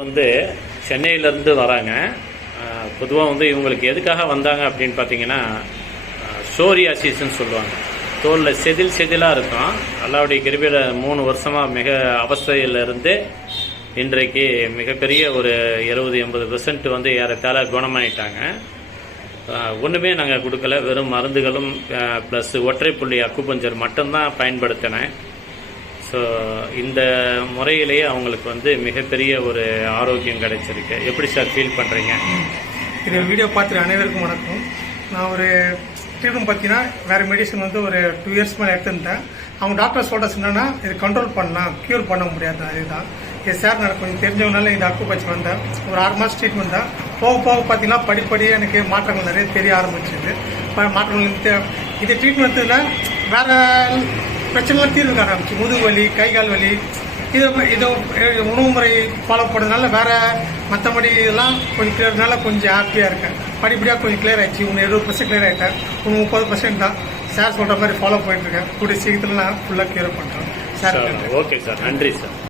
வந்து சென்னையிலேருந்து வராங்க. பொதுவாக வந்து இவங்களுக்கு எதுக்காக வந்தாங்க அப்படின்னு பார்த்தீங்கன்னா சோரியாசிஸ்ன்னு சொல்லுவாங்க. தோலில் செதில் செதிலாக இருக்கும். அல்லாவுடைய கிருபியில் மூணு வருஷமாக மிக அவஸ்தையிலிருந்து இன்றைக்கு மிகப்பெரிய ஒரு எழுபது எண்பது பெர்சன்ட் வந்து ஏறத்தாழ குணமாயிட்டாங்க. ஒன்றுமே நாங்கள் கொடுக்கல. வெறும் மருந்துகளும் ப்ளஸ் ஒற்றை புள்ளி அக்குபஞ்சர் மட்டும்தான் பயன்படுத்தினேன். ஸோ இந்த முறையிலேயே அவங்களுக்கு வந்து மிகப்பெரிய ஒரு ஆரோக்கியம் கிடைச்சிருக்கு. எப்படி சார் ஃபீல் பண்ணுறீங்க இது வீடியோ பார்த்துட்டு அனைவருக்கும் வணக்கம். நான் ஒரு ட்ரீட்மெண்ட் பார்த்தீங்கன்னா வேறு மெடிசன் வந்து ஒரு டூ இயர்ஸ் மேலே எடுத்துருந்தேன். அவங்க டாக்டர் சொல்கிறது என்னன்னா இது கண்ட்ரோல் பண்ணலாம் க்யூர் பண்ண முடியாது. அதுதான். இது சார் நான் கொஞ்சம் தெரிஞ்சவனால இந்த அக்கு பச்சு வந்தேன். ஒரு ஆறு மாதம் ட்ரீட்மெண்ட் தான். போக போக பார்த்தீங்கன்னா படிப்படியே எனக்கு மாற்றங்கள் நிறைய தெரிய ஆரம்பிச்சிது. மாற்றங்கள் இது ட்ரீட்மெண்ட்டில் வேறு பிரச்சனைலாம் தீர்வு காண ஆரம்பிச்சு முதுகு வலி கை கால் வலி இது இது உணவு முறை ஃபாலோ பண்ணுறதுனால வேற மற்றபடி இதெல்லாம் கொஞ்சம் கிளியர்னால கொஞ்சம் ஹாப்பியாக இருக்கேன். படிப்படியாக கொஞ்சம் கிளியர் ஆயிடுச்சு. ஒன்று எழுபது பர்சன்ட் கிளியர் ஆகிட்டேன் ஒன்று முப்பது பர்சன்ட் தான். சார் சொல்கிற மாதிரி ஃபாலோ பண்ணிட்டு இருக்கேன். கூடிய சீக்கிரத்தில் நான் ஃபுல்லாக கிளியர் பண்ணுறேன் சார் ஓகே சார் நன்றி. சார்